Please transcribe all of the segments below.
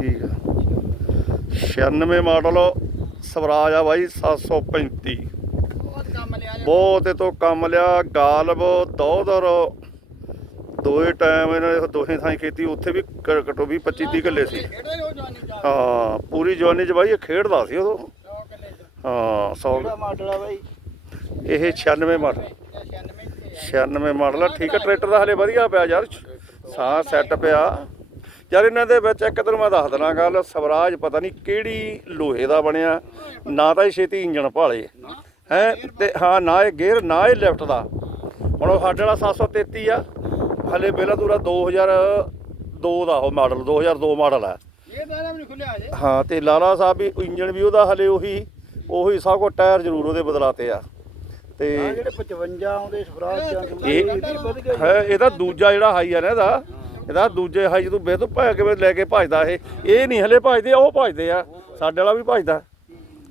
ਠੀਕ ਆ। 96 ਮਾਡਲ ਸਵਰਾਜ ਆ ਬਾਈ 735 ਬਹੁਤ ਕੰਮ ਲਿਆ ਜੇ ਬਹੁਤ ਇਹ ਤੋਂ ਕੰਮ ਲਿਆ ਗਾਲਬ ਦੋਦਰ। ਦੋਏ ਟਾਈਮ ਇਹਨਾਂ ਨੇ ਦੋਹੇ ਥਾਈ ਖੇਤੀ ਉੱਥੇ ਵੀ ਘੱਟੋ ਵੀ 25 30 ਕਿੱਲੇ ਸੀ। ਹਾਂ ਪੂਰੀ ਜਵਾਨੀ ਚ ਬਾਈ ਇਹ ਖੇਡਦਾ ਸੀ ਉਦੋਂ। 100 ਕਿੱਲੇ ਚ। ਹਾਂ 100 ਕਿਹੜਾ ਮਾਡਲ ਆ ਬਾਈ? ਇਹ 96 ਮਾਡਲ। 96 96 ਮਾਡਲ ਆ ਠੀਕ ਹੈ ਟਰੈਕਟਰ ਦਾ ਹਲੇ ਵਧੀਆ ਪਿਆ ਯਾਰ। ਸਾਹ ਸੈੱਟ ਪਿਆ। ਯਾਰ ਇਹਨਾਂ ਦੇ ਵਿੱਚ ਇੱਕ ਤੈਨੂੰ ਮੈਂ ਦੱਸ ਦੇਣਾ ਗੱਲ ਸਵਰਾਜ ਪਤਾ ਨਹੀਂ ਕਿਹੜੀ ਲੋਹੇ ਦਾ ਬਣਿਆ ਨਾ ਤਾਂ ਇਹ ਛੇਤੀ ਇੰਜਣ ਭਾਲੇ ਹੈ? ਤੇ ਹਾਂ ਨਾ ਇਹ ਗੇਅਰ ਨਾ ਇਹ ਲਿਫਟ ਦਾ। ਹੁਣ ਉਹ ਸਾਡੇ ਵਾਲਾ 733 ਆ ਹਲੇ ਪਹਿਲਾਂ ਦੂਰਾ 2002 ਦਾ ਉਹ ਮਾਡਲ 2002 ਮਾਡਲ ਆ। ਇਹ ਤਾਂ ਇਹਦਾ ਵੀ ਨਹੀਂ ਖੁੱਲਿਆ ਅਜੇ ਹਾਂ ਤੇ ਲਾਲਾ ਸਾਹਿਬ ਵੀ ਇੰਜਣ ਵੀ ਉਹਦਾ ਹਲੇ ਉਹੀ ਉਹੀ ਸਭ ਕੋ ਟਾਇਰ ਜ਼ਰੂਰ ਉਹਦੇ ਬਦਲਾਤੇ ਆ। ਤੇ ਜਿਹੜੇ 55 ਆਉਂਦੇ ਸਵਰਾਜ ਇਹ ਹੈ ਇਹਦਾ ਦੂਜਾ ਜਿਹੜਾ ਹਾਈ ਆ ਨਾ ਇਹਦਾ ਇਹਦਾ ਦੂਜੇ ਹਾਈ ਤੋਂ ਭਾ ਕੇ ਲੈ ਕੇ ਭਜਦਾ ਇਹ ਇਹ ਨਹੀਂ ਹਲੇ ਭਜਦੇ ਉਹ ਭਜਦੇ ਆ। ਸਾਡੇ ਵਾਲਾ ਵੀ ਭਜਦਾ।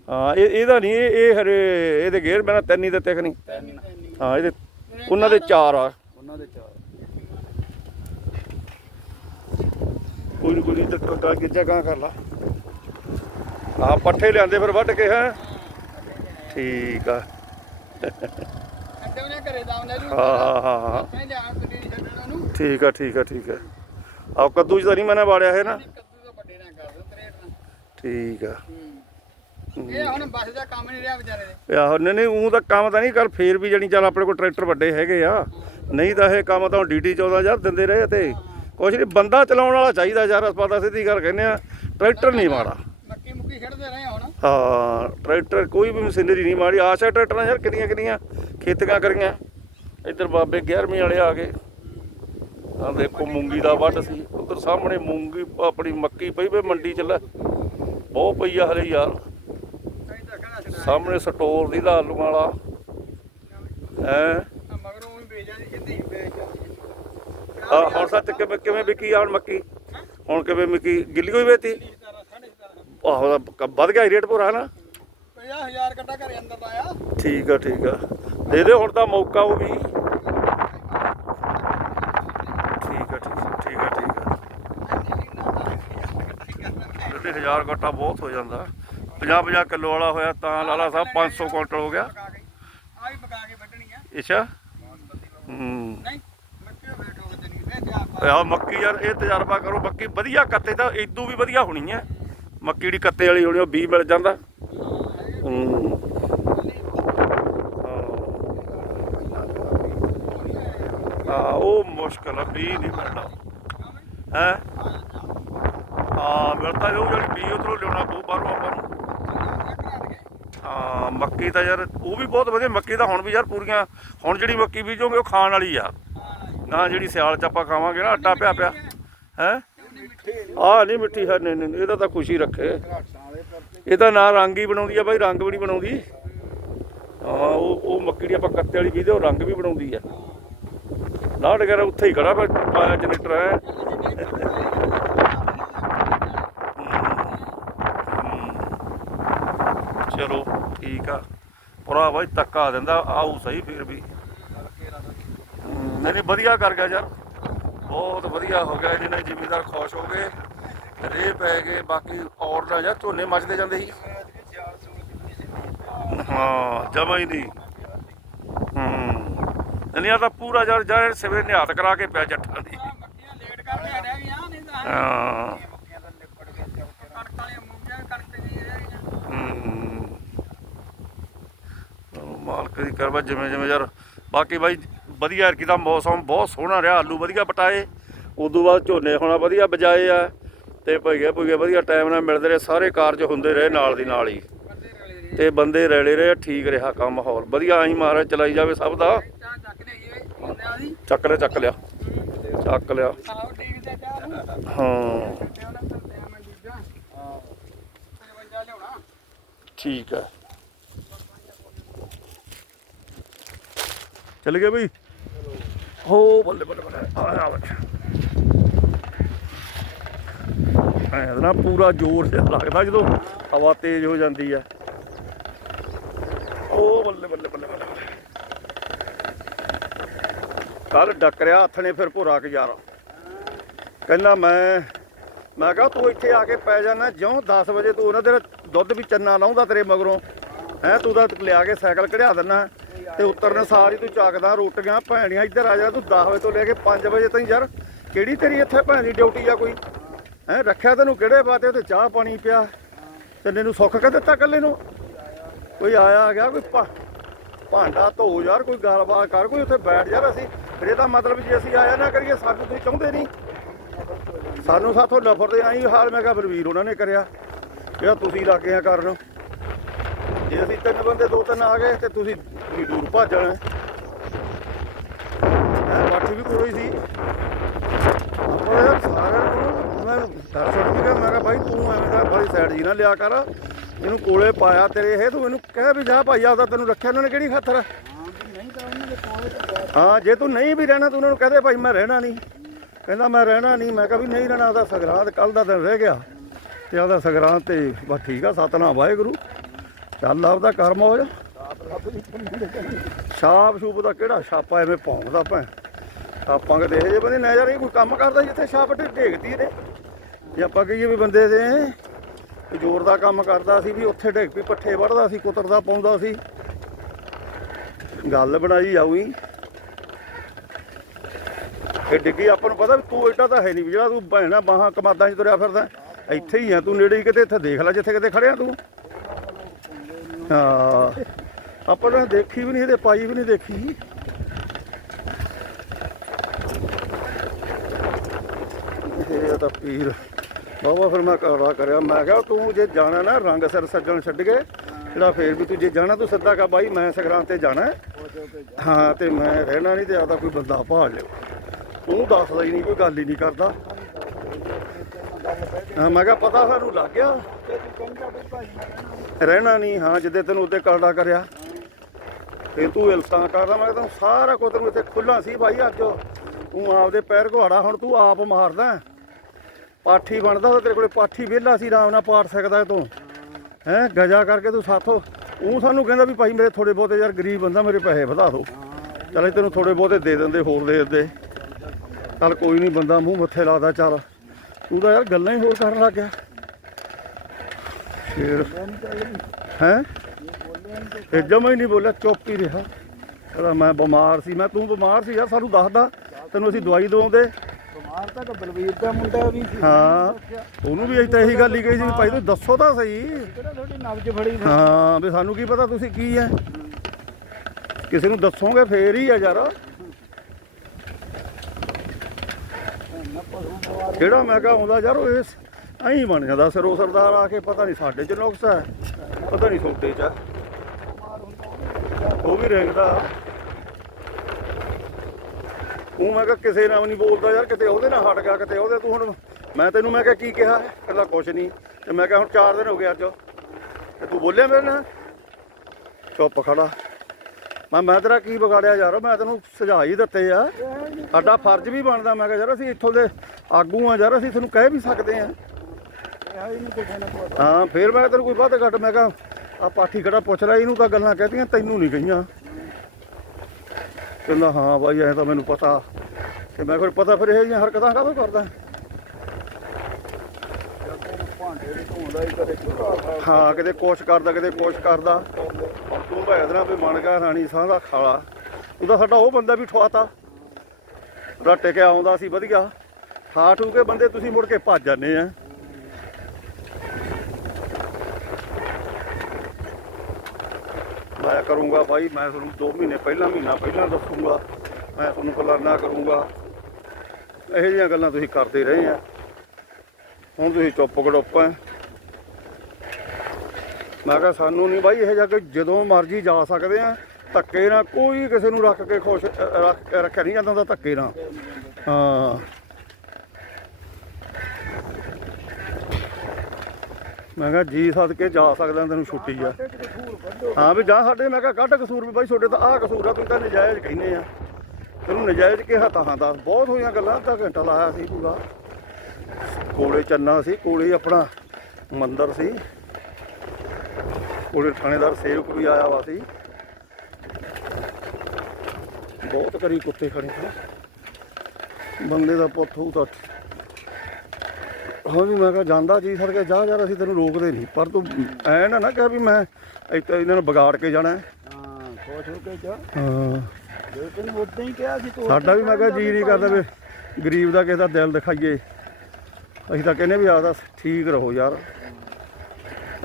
ਹਾਂ ਇਹ ਇਹਦਾ ਨਹੀਂ ਇਹ ਇਹ ਹਰੇ ਇਹਦੇ ਗੇਅਰ ਮੈਨਾਂ ਤਿੰਨ ਹੀ ਦਿੱਤੇ ਕਿ ਨਹੀਂ? ਹਾਂ ਇਹਦੇ ਉਹਨਾਂ ਦੇ ਚਾਰ ਆ। ਉਹਨਾਂ ਦੇ ਚਾਰ ਕੋਈ ਕੋਈ ਤੇ ਗਾ ਗਿੱਜਾ ਗਾਂ ਕਰ ਲਾ। ਆ ਪੱਠੇ ਲਿਆਂਦੇ ਫਿਰ ਵੱਢ ਕੇ ਹੈ? ਠੀਕ ਆ। ਅੱਡੇ ਉਹਨੇ ਘਰੇ ਹਾਂ ਹਾਂ ਹਾਂ ਠੀਕ ਆ ਠੀਕ ਆ ਠੀਕ ਆ। ਆ ਕੱਦੂ ਚ ਤਾਂ ਨਹੀਂ ਮੈਨੇ ਵਾੜਿਆ ਹੈ ਨਾ? ਕੱਦੂ ਤੋਂ ਵੱਡੇ ਨਾ ਕਰ ਦੋ ਤਰੇੜ ਨਾਲ। ਠੀਕ ਆ। ਇਹ ਹੁਣ ਬੱਸ ਦਾ ਕੰਮ ਨਹੀਂ ਰਿਹਾ ਵਿਚਾਰੇ ਦੇ। ਆਹੋ ਨਹੀਂ ਨਹੀਂ ਉਹ ਤਾਂ ਕੰਮ ਤਾਂ ਨਹੀਂ ਕਰ ਫੇਰ ਵੀ ਜਣੀ ਚੱਲ ਆਪਣੇ ਕੋਲ ਟਰੈਕਟਰ ਵੱਡੇ ਹੈਗੇ ਆ। ਨਹੀਂ ਤਾਂ ਇਹ ਕੰਮ ਤਾਂ ਡੀਟੀ 14000 ਦਿੰਦੇ ਰਹੇ ਤੇ। ਕੁਛ ਨਹੀਂ ਬੰਦਾ ਚਲਾਉਣ ਵਾਲਾ ਚਾਹੀਦਾ ਯਾਰ ਪਤਾ ਸਿੱਧੀ ਗੱਲ ਕਹਿੰਦੇ ਆ ਟਰੈਕਟਰ ਨਹੀਂ ਮਾੜਾ ਮੱਕੀ ਮੁੱਕੀ ਖੇਡਦੇ ਰਹੇ ਹੁਣ। ਹਾਂ ਟਰੈਕਟਰ ਕੋਈ ਵੀ ਮਸ਼ੀਨਰੀ ਨਹੀਂ ਮਾੜੀ ਆਸ਼ਾ ਟਰੈਕਟਰਾਂ ਯਾਰ ਕਿੰਨੀਆਂ ਕਿੰਨੀਆਂ ਖੇਤੀਆਂ ਕਰੀਆਂ। ਇੱਧਰ ਬਾਬੇ 11ਵੀਂ ਵਾਲੇ ਆ ਗਏ। ਆ ਦੇਖੋ ਮੂੰਗੀ ਦਾ ਵੱਢ ਸੀ ਉਧਰ ਸਾਹਮਣੇ ਮੂੰਗੀ ਆਪਣੀ ਮੱਕੀ ਪਈ ਵੇ ਮੰਡੀ ਚ ਲੈ ਬਹੁਤ ਪਈ ਆ ਹਲੇ ਯਾਰ। ਸਾਹਮਣੇ ਸਟੋਰ ਦੀ ਦਾ ਆਲੂ ਵਾਲਾ। ਹੈ? ਮਗਰੋਂ ਵੀ ਵੇਚ ਜਾਂਦੀ ਜਿੱਦੀ ਵੇਚ ਜਾਂਦੀ ਆ ਹੁਣ ਸੱਚ ਕਿਵੇਂ ਕਿਵੇਂ ਵਿਕੀ ਆ ਹੁਣ ਮੱਕੀ? ਹੁਣ ਕਿਵੇਂ ਵਿਕੀ? ਗਿੱਲੀ ਹੋਈ ਵੇਤੀ 17 17 ਆਹੋ ਵੱਧ ਗਿਆ ਰੇਟ ਪੂਰਾ ਨਾ 50000 ਕੱਟਾ ਘਰੇ ਅੰਦਰ ਲਾਇਆ। ਠੀਕ ਆ ਠੀਕ ਆ। ਦੇ ਦੇ ਹੁਣ ਤਾਂ ਮੌਕਾ ਉਹ ਵੀ ਠੀਕ ਆ ਠੀਕ ਆ ਠੀਕ ਆ ਠੀਕ ਆ ਹਜ਼ਾਰ ਘਟਾ ਬਹੁਤ ਹੋ ਜਾਂਦਾ। 50 50 ਕਿਲੋ ਵਾਲਾ ਹੋਇਆ ਤਾਂ ਲਾਲਾ ਸਾਹਿਬ 500 ਕੁਇੰਟਲ ਹੋ ਗਿਆ। ਪਕਾ ਕੇ ਆ ਵੀ ਪਕਾ ਕੇ ਵੱਢਣੀ ਆ। ਅੱਛਾ। ਹੂੰ ਨਹੀਂ ਮੱਕੀ ਆ ਯਾਰ ਇਹ ਤਜਰਬਾ ਕਰੋ ਮੱਕੀ ਵਧੀਆ ਕੱਤੇ ਤਾਂ ਇਦੋਂ ਵੀ ਵਧੀਆ ਹੋਣੀ ਹੈ ਮੱਕੀ ਜਿਹੜੀ ਕੱਤੇ ਵਾਲੀ ਹੋਣੀ ਉਹ 20 ਮਿਲ ਜਾਂਦਾ। ਹੂੰ। ਹਾਂ। ਉਹ ਮੁਸ਼ਕਲ ਆ 20 ਨਹੀਂ ਮਿਲਦਾ ਹੈ? ਹਾਂ ਮਿਲਦਾ ਜੋ ਜਿਹੜੀ 20 ਉਧਰੋਂ ਲਿਆਉਣਾ ਪਊ, ਬਾਹਰੋਂ ਆਪਾਂ ਨੂੰ। ਹਾਂ, ਮੱਕੀ ਤਾਂ ਯਾਰ, ਉਹ ਵੀ ਬਹੁਤ ਵਧੀਆ, ਮੱਕੀ ਤਾਂ ਹੁਣ ਵੀ ਯਾਰ ਪੂਰੀਆਂ, ਹੁਣ ਜਿਹੜੀ ਮੱਕੀ ਬੀਜੋਗੇ ਉਹ ਖਾਣ ਵਾਲੀ ਆ। ਨਾ ਜਿਹੜੀ ਸਿਆਲ ਚ ਆਪਾਂ ਖਾਵਾਂਗੇ ਨਾ, ਆਟਾ ਪਿਆ ਪਿਆ। ਹੈ? ਆ ਨਹੀਂ ਮਿੱਠੀ, ਹੈ, ਨਹੀਂ ਨਹੀਂ, ਇਹਦਾ ਤਾਂ ਖੁਸ਼ੀ ਰੱਖੇ। ਇਹ ਤਾਂ ਨਾ ਰੰਗ ਹੀ ਬਣਾਉਂਦੀ ਆ ਬਾਈ, ਰੰਗ ਵੀ ਨਹੀਂ ਬਣਾਉਂਦੀ। ਹਾਂ, ਉਹ ਉਹ ਮੱਕੀ ਦੀ ਆਪਾਂ ਕੱਤੇ ਵਾਲੀ ਬੀਜਦੇ, ਉਹ ਰੰਗ ਵੀ ਬਣਾਉਂਦੀ ਆ। ਲਾੜ ਵਗੈਰਾ ਉੱਥੇ ਹੀ ਖੜਾ ਪਰ ਪਾਇਆ ਜਨਰੇਟਰ ਹੈ। ਚਲੋ ਠੀਕ ਆ। ਭਰਾ ਬਾਈ ਤੱਕਾ ਦਿੰਦਾ, ਆਊ ਸਹੀ ਫੇਰ ਵੀ। ਨਹੀਂ ਨਹੀਂ, ਵਧੀਆ ਕਰ ਗਿਆ ਯਾਰ। ਬਹੁਤ ਵਧੀਆ ਹੋ ਗਿਆ ਜਿਹਨੇ ਜ਼ਿਮੀਦਾਰ ਖੁਸ਼ ਹੋ ਗਏ ਰੇ ਪੈ ਗਏ, ਬਾਕੀ ਔਰ ਦਾ ਯਾਰ ਝੋਨੇ ਮੱਚਦੇ ਜਾਂਦੇ ਸੀ। ਹਾਂ, ਜਮਾ ਹੀ ਨਹੀਂ। ਹੂੰ। ਨਹੀਂ, ਆ ਤਾਂ ਪੂਰਾ ਯਾਰ ਯਾਰ ਸਵੇਰੇ ਨਿਹਾਤ ਕਰਾ ਕੇ ਪਿਆ ਜੱਟਾਂ ਦੀ। ਹਾਂ ਮੱਕੀਆਂ ਤਾਂ ਲਿਪੜ ਗਏ ਕਣਕ ਵਾਲੀਆਂ ਮੂੰਗੀਆਂ ਵੀ ਕਣਕ ਨਹੀਂ ਰਹਿ ਗਈਆਂ ਹਮ। ਚਲੋ ਮਾਲਕ ਦੀ ਕਿਰਪਾ ਜਿਵੇਂ ਜਿਵੇਂ ਯਾਰ। ਬਾਕੀ ਬਾਈ ਵਧੀਆ ਯਾਰ ਦਾ ਮੌਸਮ ਬਹੁਤ ਸੋਹਣਾ ਰਿਹਾ, ਆਲੂ ਵਧੀਆ ਪਟਾਏ। ਉਦੋਂ ਬਾਅਦ ਝੋਨੇ ਹੋਣਾ ਵਧੀਆ ਬਜਾਏ ਆ। ਤੇ ਭਈਏ ਭਈਏ ਵਧੀਆ ਟਾਈਮ ਨਾਲ ਮਿਲਦੇ ਰਹੇ, ਸਾਰੇ ਕਾਰਜ ਹੁੰਦੇ ਰਹੇ ਨਾਲ ਦੀ ਨਾਲ ਹੀ। ਬੰਦੇ ਤੇ ਬੰਦੇ ਰੈਲੇ ਰਹੇ, ਠੀਕ ਰਿਹਾ ਕੰਮ ਮਾਹੌਲ। ਵਧੀਆ ਆਹੀਂ ਮਹਾਰਾਜ ਚਲਾਈ ਜਾਵੇ ਸਭ ਦਾ। ਚੱਕ ਲਿਆ ਚੱਕ ਲਿਆ। ਚੱਕ ਲਿਆ। ਹਾਂ। ਠੀਕ ਹੈ। ਚੱਲ ਗਏ ਬਈ। ਹੋ, ਬੱਲੇ ਬੱਲੇ ਬੱਲੇ, ਆ ਆ ਬੱਚਾ ਨਾ, ਪੂਰਾ ਜ਼ੋਰ ਜਿਹਾ ਲੱਗਦਾ ਜਦੋਂ ਹਵਾ ਤੇਜ਼ ਹੋ ਜਾਂਦੀ ਆ। ਉਹ ਬੱਲੇ ਬੱਲੇ ਬੱਲੇ ਬੱਲੇ ਕੱਲ ਡੱਕਰਿਆ ਹੱਥ ਨੇ ਫਿਰ ਭੋਰਾ ਕੇ ਯਾਰ। ਕਹਿੰਦਾ ਮੈਂ ਮੈਂ ਕਿਹਾ ਤੂੰ ਇੱਥੇ ਆ ਕੇ ਪੈ ਜਾਣਾ ਜਿਉਂ 10 ਵਜੇ ਤੂੰ ਉਹਨਾਂ ਦੇ ਦੁੱਧ ਵੀ ਚੰਨਾ ਲਾਉਂਦਾ ਤੇਰੇ ਮਗਰੋਂ। ਹੈ, ਤੂੰ ਤਾਂ ਲਿਆ ਕੇ ਸਾਈਕਲ ਕਢਿਆ ਦਿੰਨਾ। ਤੇ ਉਤਰਨ ਸਾਰੀ ਤੂੰ ਚੱਕਦਾ ਰੋਟੀਆਂ ਭੈਣੀਆਂ ਇੱਧਰ ਆ ਜਾ, ਤੂੰ 10 ਵਜੇ ਤੋਂ ਲੈ ਕੇ 5 ਵਜੇ ਤਾਈਂ ਯਾਰ, ਕਿਹੜੀ ਤੇਰੀ ਇੱਥੇ ਭੈਣ ਦੀ ਡਿਊਟੀ ਆ ਕੋਈ? ਹੈ, ਰੱਖਿਆ ਤੈਨੂੰ ਕਿਹੜੇ ਬਾਤੇ ਤੇ ਚਾਹ ਪਾਣੀ ਪਿਆ? ਤੈਨੂੰ ਨੂੰ ਸੁੱਖ ਕੇ ਦਿੱਤਾ ਕੱਲੇ ਨੂੰ? ਕੋਈ ਆਇਆ ਆ ਗਿਆ, ਕੋਈ ਭਾ- ਭਾਂਡਾ ਧੋ ਯਾਰ, ਕੋਈ ਗੱਲਬਾਤ ਕਰ, ਕੋਈ ਉੱਥੇ ਬੈਠ ਯਾਰ ਅਸੀਂ। ਫਿਰ ਇਹਦਾ ਮਤਲਬ ਜੇ ਅਸੀਂ ਆਇਆ ਨਾ ਕਰੀਏ, ਸਾਨੂੰ ਤੁਸੀਂ ਚਾਹੁੰਦੇ ਨਹੀਂ। ਸਾਨੂੰ ਸਾਥੋਂ ਨਫ਼ਰਤ ਆਈ ਹਾਲ, ਮੈਂ ਕਿਹਾ ਫਿਰ ਉਹਨਾਂ ਨੇ ਕਰਿਆ। ਜਿਹੜਾ ਤੁਸੀਂ ਲੱਗੇ ਆ ਕਰਨ। ਜੇ ਅਸੀਂ ਤਿੰਨ ਬੰਦੇ ਦੋ ਤਿੰਨ ਆ ਗਏ ਤੇ ਤੁਸੀਂ ਤੁਸੀਂ ਦੂਰ ਭੱਜ ਜਾਣਾ। ਮੈਂ ਬਾਠੀ ਵੀ ਕੋਲ ਹੀ ਸੀ। ਆਪਾਂ ਯਾਰ ਸਾਰਿਆਂ ਨੂੰ ਮੈਂ ਡਰ ਛੱਡ ਕਿਹਾ, ਮੈਂ ਭਾਈ ਤੂੰ ਐਵੇਂ ਦਾ ਬੜੀ ਸਾਈਡ ਜੀ ਨਾ ਲਿਆ ਕਰ। ਇਹਨੂੰ ਕੋਲੇ ਪਾਇਆ ਤੇਰੇ ਇਹ ਤੂੰ ਇਹਨੂੰ ਕਹਿ ਵੀ ਜਾ ਭਾਈ ਆਪਦਾ ਤੈਨੂੰ ਰੱਖਿਆ ਉਹਨਾਂ ਨੇ ਕਿਹੜੀ ਖਾਤਰ? ਹਾਂ ਜੇ ਤੂੰ ਨਹੀਂ ਵੀ ਰਹਿਣਾ ਤੂੰ ਉਹਨਾਂ ਨੂੰ ਕਹਦੇ ਭਾਈ ਮੈਂ ਰਹਿਣਾ ਨਹੀਂ। ਕਹਿੰਦਾ ਮੈਂ ਰਹਿਣਾ ਨਹੀਂ ਮੈਂ ਕਿਹਾ ਵੀ ਨਹੀਂ ਰਹਿਣਾ ਉਹਦਾ ਸਗਰਾਂਤ ਕੱਲ ਦਾ ਦਿਨ ਰਹਿ ਗਿਆ। ਤੇ ਉਹਦਾ ਸਗਰਾਂਤ ਤੇ ਬਸ ਠੀਕ ਆ ਸਤਨਾਮ ਵਾਹਿਗੁਰੂ। ਚੱਲ ਆਪਦਾ ਕਰਮ ਹੋ ਜਾ। ਛਾਪ ਛੂਪ ਦਾ ਕਿਹੜਾ ਛਾਪਾ ਐਵੇਂ ਪਾਉਂਦਾ ਭੈਣ। ਛਾਪਾਂ ਕਦੇ ਇਹੋ ਜਿਹੇ ਬੰਦੇ ਨਾ ਯਾਰ ਇਹ ਕੋਈ ਕੰਮ ਕਰਦਾ ਜਿੱਥੇ ਛਾਪ ਢੇ- ਢੇਕਦੀ ਇਹਦੇ। ਜੇ ਆਪਾਂ ਕਹੀਏ ਵੀ ਬੰਦੇ ਦੇ ਜ਼ੋਰ ਦਾ ਕੰਮ ਕਰਦਾ ਸੀ ਵੀ ਉੱਥੇ ਢੇਕ ਵੀ ਪੱਠੇ ਵੜਦਾ ਸੀ, ਕੁਤਰਦਾ ਪਾਉਂਦਾ ਸੀ। ਗੱਲ ਬਣਾਈ ਜਾਊਗੀ। ਇਹ ਡਿੱਗੀ, ਆਪਾਂ ਨੂੰ ਪਤਾ ਵੀ ਤੂੰ ਏਡਾ ਤਾਂ ਹੈ ਨਹੀਂ ਵੀ ਜਿਹੜਾ ਤੂੰ ਭੈਣਾ ਬਾਹਾਂ ਕਮਾਦਾਂ 'ਚ ਤੁਰਿਆ ਫਿਰਦਾ। ਇੱਥੇ ਹੀ ਆ, ਤੂੰ ਨੇੜੇ ਹੀ ਕਿਤੇ ਇੱਥੇ ਦੇਖ ਲੈ ਜਿੱਥੇ ਕਿਤੇ ਖੜਿਆ ਤੂੰ। ਹਾਂ। ਆਪਾਂ ਨੇ ਦੇਖੀ ਵੀ ਨਹੀਂ ਇਹਦੇ ਪਾਈ ਵੀ ਨਹੀਂ ਦੇਖੀ ਇਹ ਤਾਂ ਪੀਰ। ਬਾਬਾ ਫਿਰ ਮੈਂ ਕਰਵਾ ਕਰਿਆ, ਮੈਂ ਕਿਹਾ ਤੂੰ ਜੇ ਜਾਣਾ ਨਾ, ਰੰਗ ਸਿਰ ਸੱਜਣ ਛੱਡ ਕੇ, ਜਿਹੜਾ ਫੇਰ ਵੀ ਤੂੰ ਜੇ ਜਾਣਾ, ਤੂੰ ਸਿੱਧਾ ਕਹ ਬਾਈ, ਮੈਂ ਸੰਗਰਾਂਦ ਤੇ ਜਾਣਾ। ਹਾਂ, ਤੇ ਮੈਂ ਰਹਿਣਾ ਨਹੀਂ ਤੇ ਆਦਾ ਕੋਈ ਬੰਦਾ ਭਾਲ ਲਿਓ। ਤੂੰ ਦੱਸਦਾ ਹੀ ਨਹੀਂ, ਕੋਈ ਗੱਲ ਹੀ ਨਹੀਂ ਕਰਦਾ। ਹਾਂ, ਮੈਂ ਕਿਹਾ ਪਤਾ ਸਾਨੂੰ ਲੱਗ ਗਿਆ। ਰਹਿਣਾ ਨਹੀਂ, ਹਾਂ, ਜਿੱਦੇ ਤੈਨੂੰ ਉੱਤੇ ਕਰਦਾ ਕਰਿਆ। ਤੇ ਤੂੰ ਇਲਸਾਂ ਕਰਦਾ, ਮੈਂ ਤੈਨੂੰ ਸਾਰਾ ਕੁਝ ਤੈਨੂੰ ਇੱਥੇ ਖੁੱਲਾ ਸੀ ਭਾਈ ਅੱਜ। ਤੂੰ ਆਪਦੇ ਪੈਰ ਘੁਆੜਾ ਹੁਣ ਤੂੰ ਆਪ ਮਾਰਦਾ। ਪਾਠੀ ਬਣਦਾ ਤਾਂ ਤੇਰੇ ਕੋਲੇ ਪਾਠੀ ਵਿਹਲਾ ਸੀ, ਆਰਾਮ ਨਾਲ ਪਾੜ ਸਕਦਾ ਤੂੰ। ਹੈ, ਗਜਾ ਕਰਕੇ ਤੂੰ ਸਾਥੋਂ। ਉਹ ਸਾਨੂੰ ਕਹਿੰਦਾ ਵੀ ਭਾਈ ਮੇਰੇ ਥੋੜੇ ਬਹੁਤੇ ਯਾਰ ਗਰੀਬ ਬੰਦਾ, ਮੇਰੇ ਪੈਸੇ ਵਧਾ ਦਿਓ ਚੱਲ ਤੈਨੂੰ ਥੋੜੇ ਬਹੁਤੇ ਦੇ ਦਿੰਦੇ, ਹੋਰ ਦੇ ਦਿੰਦੇ। ਚੱਲ ਕੋਈ ਨਹੀਂ, ਬੰਦਾ ਮੂੰਹ ਮੱਥੇ ਲਾਦਾ, ਚੱਲ। ਤੂੰ ਤਾਂ ਯਾਰ ਗੱਲਾਂ ਹੀ ਹੋਰ ਕਰਨ ਲੱਗ ਗਿਆ। ਫੇਰ। ਹੈ? ਇਹ ਜਮਾ ਹੀ ਨਹੀਂ ਬੋਲਿਆ ਚੁੱਪ ਹੀ ਰਿਹਾ। ਕਹਿੰਦਾ ਮੈਂ ਬਿਮਾਰ ਸੀ ਮੈਂ ਤੂੰ ਬਿਮਾਰ ਸੀ ਯਾਰ ਸਾਨੂੰ ਦੱਸਦਾ ਤੈਨੂੰ ਅਸੀਂ ਦਵਾਈ ਦਵਾਉਂਦੇ। ਬਿਮਾਰ ਤਾਂ ਬਲਵੀਰ ਦਾ ਮੁੰਡਾ ਵੀ ਸੀ ਹਾਂ ਉਹਨੂੰ ਵੀ ਤਾਂ ਇਹੀ ਗੱਲ ਹੀ ਕਹੀ ਸੀ ਭਾਈ ਤੂੰ ਦੱਸੋ ਤਾਂ ਸਹੀ। ਕਿਹੜਾ ਤੁਹਾਡੀ ਨਬਜ ਫੜੀ ਹਾਂ ਵੀ ਸਾਨੂੰ ਕੀ ਪਤਾ ਤੁਸੀਂ ਕੀ ਹੈ ਕਿਸੇ ਨੂੰ ਦੱਸੋਗੇ ਫੇਰ ਹੀ ਆ ਯਾਰ। ਜਿਹੜਾ ਮੈਂ ਕਹਾਂ ਆਉਂਦਾ ਯਾਰ ਉਹ ਇਸ ਐਂ ਬਣ ਜਾਂਦਾ, ਸਰੋ ਸਰਦਾਰ ਆ ਕੇ ਪਤਾ ਨਹੀਂ ਸਾਡੇ ਚ ਨੁਕਸ ਹੈ, ਪਤਾ ਨਹੀਂ ਤੁਹਾਡੇ ਚ ਹੈ। ਉਹ ਵੀ ਰਹਿੰਦਾ ਉਹ ਮੈਂ ਕਿਹਾ ਕਿਸੇ ਨਾਲ ਵੀ ਨਹੀਂ ਬੋਲਦਾ ਯਾਰ, ਕਿਤੇ ਉਹਦੇ ਨਾਲ ਹਟ ਗਿਆ, ਕਿਤੇ ਉਹਦੇ ਤੂੰ ਹੁਣ ਮੈਂ ਤੈਨੂੰ ਮੈਂ ਕਿਹਾ ਕੀ ਕਿਹਾ, ਕਹਿੰਦਾ ਕੁਛ ਨਹੀਂ ਤੇ ਮੈਂ ਕਿਹਾ ਹੁਣ 4 ਦਿਨ ਹੋ ਗਏ ਅੱਜ। ਤੇ ਤੂੰ ਬੋਲਿਆ ਮੇਰੇ ਨਾਲ? ਚੁੱਪ ਖੜਾ। ਮੈਂ ਮੈਂ ਤੇਰਾ ਕੀ ਵਿਗਾੜਿਆ ਯਾਰ, ਮੈਂ ਤੈਨੂੰ ਸੁਝਾਅ ਹੀ ਦਿੱਤੇ ਆ। ਸਾਡਾ ਫਰਜ਼ ਵੀ ਬਣਦਾ। ਮੈਂ ਕਿਹਾ ਯਾਰ, ਅਸੀਂ ਇੱਥੋਂ ਦੇ ਆਗੂ ਆ ਯਾਰ, ਅਸੀਂ ਤੁਹਾਨੂੰ ਕਹਿ ਵੀ ਸਕਦੇ ਆ। ਹਾਂ, ਫੇਰ ਮੈਂ ਕਿਹਾ ਤੈਨੂੰ ਕੋਈ ਵੱਧ ਘੱਟ, ਮੈਂ ਕਿਹਾ ਆ ਪਾਠੀ ਖੜਾ ਪੁੱਛ ਲੈ, ਇਹਨੂੰ ਤਾਂ ਗੱਲਾਂ ਕਹਤੀਆਂ, ਤੈਨੂੰ ਨਹੀਂ ਕਹੀਆਂ। ਕਹਿੰਦਾ, ਹਾਂ ਬਾਈ, ਐ ਤਾਂ ਮੈਨੂੰ ਪਤਾ। ਤੇ ਮੈਂ ਫਿਰ ਪਤਾ ਫਿਰ ਇਹ ਜਿਹੀਆਂ ਹਰਕਤਾਂ ਕਾਹਦੋਂ ਕਰਦਾ? ਹਾਂ, ਕਿਤੇ ਕੁਛ ਕਰਦਾ, ਕਿਤੇ ਕੁਛ ਕਰਦਾ। ਤੂੰ ਭੈਦਨਾ ਵੀ ਬਣ ਗਿਆ, ਰਾਣੀ ਸਾਹ ਦਾ ਖਾਲਾ। ਉਹਦਾ ਸਾਡਾ ਉਹ ਬੰਦਾ ਵੀ ਠਵਾਤਾ। ਰੱਟ ਕੇ ਆਉਂਦਾ ਸੀ, ਵਧੀਆ। ਠਾ ਠੂ ਕੇ ਬੰਦੇ ਤੁਸੀਂ ਮੁੜ ਕੇ ਭੱਜ ਜਾਂਦੇ ਆ। ਮੈਂ ਕਰੂੰਗਾ ਬਾਈ, ਮੈਂ ਤੁਹਾਨੂੰ 2 ਮਹੀਨੇ ਪਹਿਲਾਂ ਮਹੀਨਾ ਪਹਿਲਾਂ ਦੱਸੂੰਗਾ, ਮੈਂ ਤੁਹਾਨੂੰ ਫਲਾਨਾ ਕਰੂੰਗਾ। ਇਹੋ ਜਿਹੀਆਂ ਗੱਲਾਂ ਤੁਸੀਂ ਕਰਦੇ ਰਹੇ ਆ। ਹੁਣ ਤੁਸੀਂ ਚੁੱਪ ਗੜੁੱਪ ਆ। ਮੈਂ ਕਿਹਾ ਸਾਨੂੰ ਨਹੀਂ ਬਾਈ, ਇਹ ਜਾ ਕੇ ਜਦੋਂ ਮਰਜ਼ੀ ਜਾ ਸਕਦੇ ਆ। ਧੱਕੇ ਨਾਲ ਕੋਈ ਕਿਸੇ ਨੂੰ ਰੱਖ ਕੇ ਖੁਸ਼ ਰੱਖ, ਰੱਖਿਆ ਨਹੀਂ ਜਾਂਦਾ ਹੁੰਦਾ ਧੱਕੇ ਨਾਲ। ਹਾਂ। ਮੈਂ ਕਿਹਾ ਜੀ ਸਦਕੇ ਜਾ ਸਕਦਾ ਤੈਨੂੰ ਛੁੱਟੀ ਆ। ਹਾਂ ਵੀ ਜਾ ਸਾਡੇ, ਮੈਂ ਕਿਹਾ ਕੱਢ ਕਸੂਰ ਵੀ ਬਾਈ ਤੁਹਾਡੇ ਤਾਂ ਆਹ ਕਸੂਰ ਆ ਤੁਸੀਂ ਤਾਂ ਨਜਾਇਜ਼ ਕਹਿੰਦੇ ਆ। ਤੈਨੂੰ ਨਜਾਇਜ਼ ਕਿਹਾ ਤਾਂ ਹਾਂ ਦੱਸ ਬਹੁਤ ਹੋਈਆਂ ਗੱਲਾਂ, ਅੱਧਾ ਘੰਟਾ ਲਾਇਆ ਸੀ ਪੂਰਾ। ਕੋਲੇ ਚੰਨਾ ਸੀ, ਕੋਲੇ ਆਪਣਾ ਮੰਦਰ ਸੀ। ਕੋਲੇ ਥਾਣੇਦਾਰ ਸੇਵਕ ਵੀ ਆਇਆ ਵਾ ਸੀ। ਬਹੁਤ ਕਰੀ ਕੁੱਤੇ ਖੜੇ। ਸੀ ਬੰਦੇ ਦਾ ਪੁੱਤ ਹੋਊ ਤਾਂ ਹਾਂ ਵੀ ਮੈਂ ਕਿਹਾ ਜਾਂਦਾ ਜੀ ਸਰ ਕੇ ਜਾ ਯਾਰ ਅਸੀਂ ਤੈਨੂੰ ਰੋਕਦੇ ਨਹੀਂ। ਪਰ ਤੂੰ ਐ ਨਾ ਨਾ ਕਹਿ ਵੀ ਮੈਂ ਇੱਥੇ ਇਹਨਾਂ ਨੂੰ ਵਿਗਾੜ ਕੇ ਜਾਣਾ ਹੈ। ਹਾਂ ਖੁਸ਼ ਹੋ ਕੇ ਜਾ। ਹਾਂ। ਜੇ ਤੈਨੂੰ ਉਦਾਂ ਹੀ ਕਿਹਾ ਸੀ ਤੂੰ ਸਾਡਾ ਵੀ ਮੈਂ ਕਿਹਾ ਜੀ ਨਹੀਂ ਕਰਦਾ ਵੀ ਗਰੀਬ ਦਾ ਕਿਸੇ ਦਾ ਦਿਲ ਦਿਖਾਈਏ। ਅਸੀਂ ਤਾਂ ਕਹਿੰਦੇ ਵੀ ਆਪਦਾ ਠੀਕ ਰਹੋ ਯਾਰ।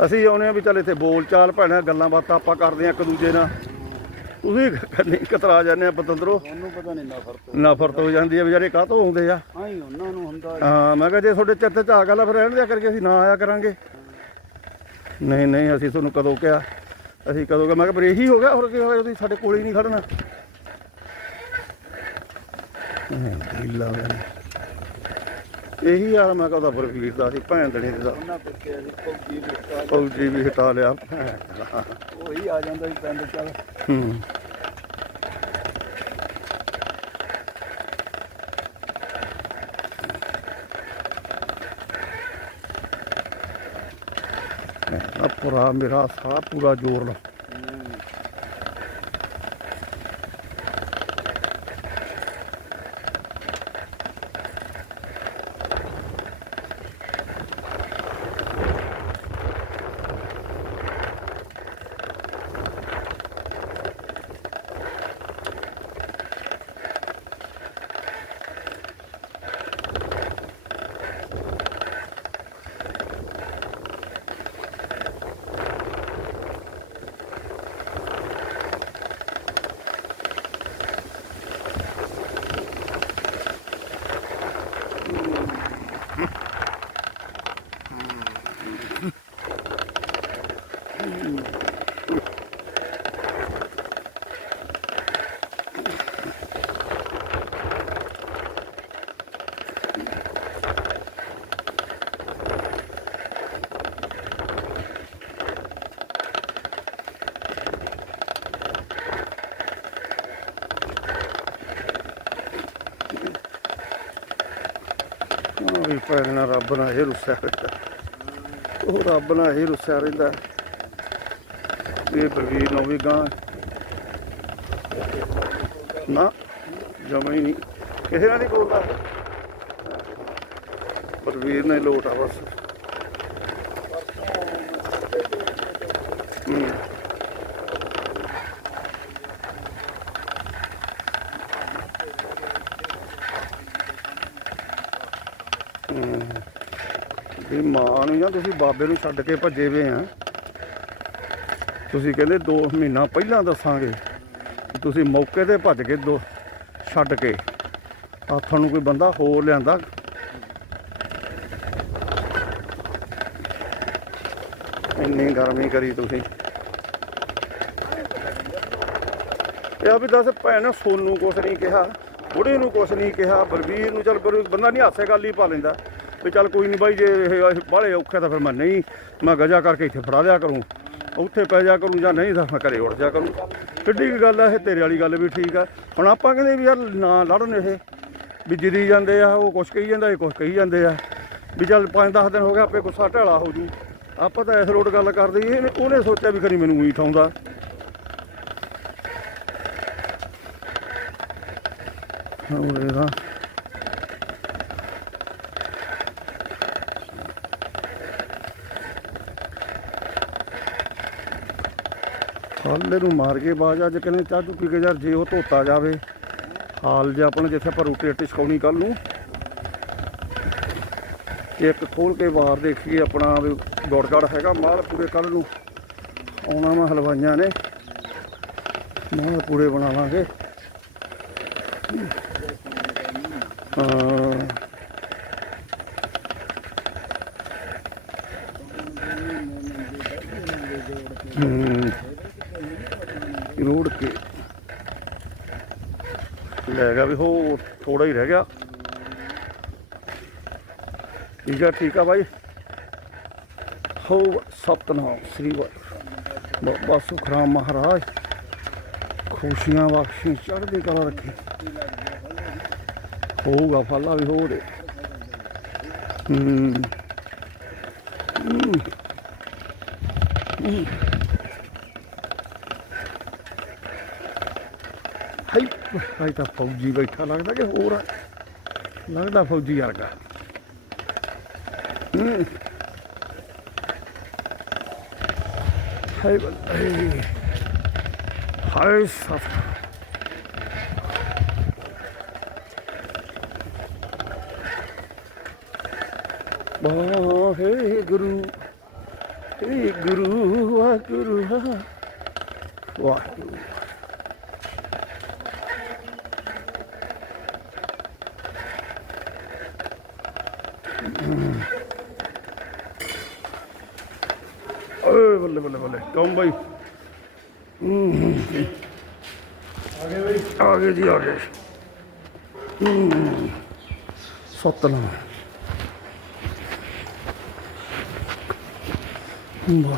ਅਸੀਂ ਆਉਨੇ ਆ ਵੀ ਚੱਲ ਇੱਥੇ ਬੋਲ ਚਾਲ ਭੈਣਾ ਗੱਲਾਂ ਬਾਤਾਂ ਆਪਾਂ ਕਰਦੇ ਆ ਇੱਕ ਦੂਜੇ ਨਾਲ। ਤੁਸੀਂ ਕੰਨੀ ਕਤਰਾ ਜਾਂਦੇ ਆ ਪਤੰਦਰੋ ਉਹਨੂੰ ਪਤਾ ਨਹੀਂ ਨਫ਼ਰਤ। ਨਫ਼ਰਤ ਹੋ ਜਾਂਦੀ ਆ ਵਿਚਾਰੇ ਕਾਹਤੋਂ ਆਉਂਦੇ ਆ? ਆਈ ਉਹਨਾਂ ਨੂੰ ਹੁੰਦਾ ਹਾਂ ਮੈਂ ਕਿਹਾ ਜੇ ਤੁਹਾਡੇ ਚਿੱਤ ਚ ਆ ਗੱਲ ਫਿਰ ਰਹਿਣ ਦਿਆ ਕਰਕੇ ਅਸੀਂ ਨਾ ਆਇਆ ਕਰਾਂਗੇ। ਨਹੀਂ ਨਹੀਂ ਅਸੀਂ ਤੁਹਾਨੂੰ ਕਦੋਂ ਕਿਹਾ? ਅਸੀਂ ਕਦੋਂ ਕਿਹਾ? ਮੈਂ ਕਿਹਾ ਪਰ ਇਹੀ ਹੋ ਗਿਆ ਹੋਰ ਕੀ ਹੋਇਆ ਤੁਸੀਂ ਸਾਡੇ ਕੋਲ ਹੀ ਨਹੀਂ ਖੜਨਾ। ਵੇ ਇਹੀ ਹਾਲ ਮੈਂ ਕਹਦਾ ਬਰਵੀਰ ਦਾ ਸੀ ਭੈਣ ਦੜੇ ਦਾ। ਉਹਨਾਂ ਪਿੱਛੇ ਅਸੀਂ ਫੌਜੀ ਵਿਕਾ ਫੌਜੀ ਵੀ ਹਟਾ ਲਿਆ। ਉਹੀ ਆ ਜਾਂਦਾ ਸੀ ਪਿੰਡ ਚੱਲ। ਹੂੰ। ਆ ਪੂਰਾ ਮੇਰਾ ਸਾਹ ਪੂਰਾ ਜ਼ੋਰ ਲਾ ਉਹ ਵੀ ਭੈਣ ਰੱਬ ਨਾਲ ਇਹ ਰੁੱਸਿਆ ਰਹਿੰਦਾ। ਉਹ ਰੱਬ ਨਾਲ ਇਹ ਰੁੱਸਿਆ ਰਹਿੰਦਾ। ਇਹ ਬਲਵੀਰ ਨੂੰ ਵੀ ਗਾਂ ਨਾ ਜਮਾ ਹੀ ਨਹੀਂ। ਕਿਸੇ ਨਾਲ ਨਹੀਂ ਬੋਲਦਾ। ਬਲਵੀਰ ਨੇ ਲੋਟ ਆ ਬਸ। ਹੂੰ। ਵੀ ਮਾਂ ਨੂੰ ਜਾਂ ਤੁਸੀਂ ਬਾਬੇ ਨੂੰ ਛੱਡ ਕੇ ਭੱਜੇ ਵੇ ਆ। ਤੁਸੀਂ ਕਹਿੰਦੇ 2 ਮਹੀਨਾ ਪਹਿਲਾਂ ਦੱਸਾਂਗੇ ਤੁਸੀਂ ਮੌਕੇ ਤੇ ਭੱਜ ਕੇ ਦੋ ਛੱਡ ਕੇ ਆ ਨੂੰ ਕੋਈ ਬੰਦਾ ਹੋਰ ਲਿਆਂਦਾ। ਇੰਨੀ ਗਰਮੀ ਕਰੀ ਤੁਸੀਂ। ਇਹ ਆ ਵੀ ਦੱਸ, ਭੈਣ ਸੋਨੂੰ ਕੁਛ ਨਹੀਂ ਕਿਹਾ ਬੁੜੇ ਨੂੰ ਕੁਛ ਨਹੀਂ ਕਿਹਾ ਬਲਵੀਰ ਨੂੰ ਚੱਲ ਪਰ ਬੰਦਾ ਨਹੀਂ ਹਾਸੇ ਗੱਲ ਹੀ ਪਾ ਲੈਂਦਾ। ਵੀ ਚੱਲ ਕੋਈ ਨਹੀਂ ਬਾਈ, ਜੇ ਇਹ ਬਾਹਲੇ ਔਖੇ ਤਾਂ ਫਿਰ ਮੈਂ ਨਹੀਂ, ਮੈਂ ਗਜਾ ਕਰਕੇ ਇੱਥੇ ਫੜਾ ਦਿਆ ਕਰੂੰ। ਉੱਥੇ ਪੈ ਜਾ ਕਰੂੰ ਜਾਂ ਨਹੀਂ ਤਾਂ ਮੈਂ ਘਰੇ ਉੱਡ ਜਾ ਕਰੂੰ। ਕਿੱਡੀ ਕੁ ਗੱਲ ਆ, ਇਹ ਤੇਰੇ ਵਾਲੀ ਗੱਲ ਵੀ ਠੀਕ ਆ। ਹੁਣ ਆਪਾਂ ਕਹਿੰਦੇ ਵੀ ਯਾਰ ਨਾ ਲੜਨ ਇਹ, ਵੀ ਜਿੱਦੀ ਜਾਂਦੇ ਆ, ਉਹ ਕੁਛ ਕਹੀ ਜਾਂਦਾ, ਇਹ ਕੁਛ ਕਹੀ ਜਾਂਦੇ ਆ। ਵੀ ਚੱਲ 5-10 ਦਿਨ ਹੋ ਗਏ, ਆਪੇ ਗੁੱਸਾ ਢਾਲਾ ਹੋ ਜੂ। ਆਪਾਂ ਤਾਂ ਇਸ ਰੋਡ ਗੱਲ ਕਰਦੇ ਇਹਨੇ ਉਹਨੇ ਸੋਚਿਆ ਵੀ ਖਰੀ ਮੈਨੂੰ ਹੀ ਠਾਉਂਦਾ। ਹੋਰ ਇਹਦਾ ਹਾਲੇ ਨੂੰ ਮਾਰ ਕੇ ਬਾਜ, ਅੱਜ ਕਹਿੰਦੇ ਚਾਹ ਚੁੱਕੀ ਕੇ ਯਾਰ ਜੇ ਉਹ ਧੋਤਾ ਜਾਵੇ। ਹਾਲ ਜੇ ਆਪਣੇ ਜਿੱਥੇ ਆਪਾਂ ਰੋਟੀ ਰੋਟੀ ਛਕਾਉਣੀ ਕੱਲ ਨੂੰ। ਇੱਕ ਖੋਲ ਕੇ ਵਾਰ ਦੇਖੀਏ ਆਪਣਾ ਵੀ ਗੋੜਗੜ ਹੈਗਾ, ਮਾਲ ਪੂਰੇ ਕੱਲ ਨੂੰ ਆਉਣਾ ਵਾ ਹਲਵਾਈਆਂ ਨੇ। ਮਾਲ ਪੂਰੇ ਬਣਾਵਾਂਗੇ ਹਾਂ ਰੋੜ ਕੇ ਲੈ ਗਿਆ ਵੀ ਹੋ ਥੋੜਾ ਠੀਕ ਆ ਠੀਕ ਆ ਬਾਈ। ਹੋ ਸਤਨਾਮ ਸ੍ਰੀ ਵਾਹਿਗੁਰੂ। ਬਾਬਾ ਸੁਖਰਾਮ ਮਹਾਰਾਜ। ਖੁਸ਼ੀਆਂ ਬਖਸ਼ੀ ਚੜ੍ਹਦੀ ਕਲਾ ਰੱਖੀ। ਹੋਊਗਾ, ਫਾਲਾ ਵੀ ਹੋ। ਦੇ ਹੂੰ। ਹਾਈ ਹਾਈ ਤਾਂ ਫੌਜੀ ਬੈਠਾ ਲੱਗਦਾ ਕਿ ਹੋਰ ਆ? ਲੱਗਦਾ ਫੌਜੀ ਵਰਗਾ। ਹੂੰ। ਹਾਏ ਬੱਲੇ। ਹਾਏ ਸਤ ਵਾਹਿਗੁਰੂ ਏ ਗੁਰੂ ਵਾਹਿਗੁਰੂ ਵਾਹਿਗੁਰੂ। ਬੱਲੇ ਬੱਲੇ। ਬੱਲੇ ਬਾਈ। ਆ ਗਏ ਬਈ। ਆ ਗਏ ਜੀ, ਆ ਗਏ। ਹੂੰ। ਸਤਨਾਮ। ਵਾਹਿਗੁਰੂ।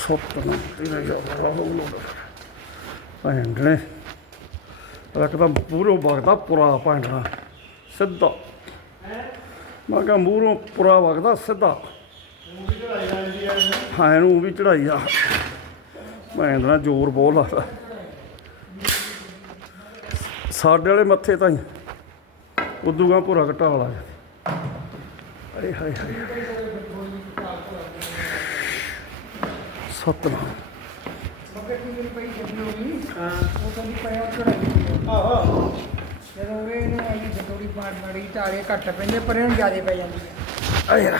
ਸਤਨਾਮ। ਤੇਰੇ ਜੋਗਾ ਹੋ ਭੈਣ ਨੇ। ਇੱਕ ਪੂਰੋ ਵਗਦਾ ਪੁਰਾ ਭੈਣਾ ਸਿੱਧਾ। ਮੈਂ ਕਿਹਾ ਮੂਹਰੋਂ ਪੁਰਾ ਵਗਦਾ ਸਿੱਧਾ। ਹਾਂ ਇਹਨੂੰ ਵੀ ਚੜਾਈ ਆ। ਮੈਂ ਨਾ ਜ਼ੋਰ ਬਹੁਤ ਲੱਗਦਾ ਸਾਡੇ ਵਾਲੇ ਮੱਥੇ ਤਾਂ ਹੀ ਉਦੂਗਾ ਪੂਰਾ ਘਟਾ ਲਾ ਹਾਏ ਹਾਏ ਹਾਏ। ਸਤਨਾਮ। ਮਗਰ ਕੀ ਮੇਰੀ ਪਈ ਜੱਦੀ ਹੋ ਗਈ? ਹਾਂ। ਉਹ ਕਹਿੰਦੀ ਪਿਆ ਚੜਾਈ ਆਹੋ। ਜਦੋਂ ਉਰੇ ਇਹਨੂੰ ਆਈ ਜਦੋੜੀ ਮਾਰ ਮਾਰੀ ਤਾਰੇ ਘੱਟ ਪੈਂਦੇ, ਪਰ ਇਹਨੂੰ ਜ਼ਿਆਦੇ ਪੈ ਜਾਂਦੀ ਹੈ। ਆਏ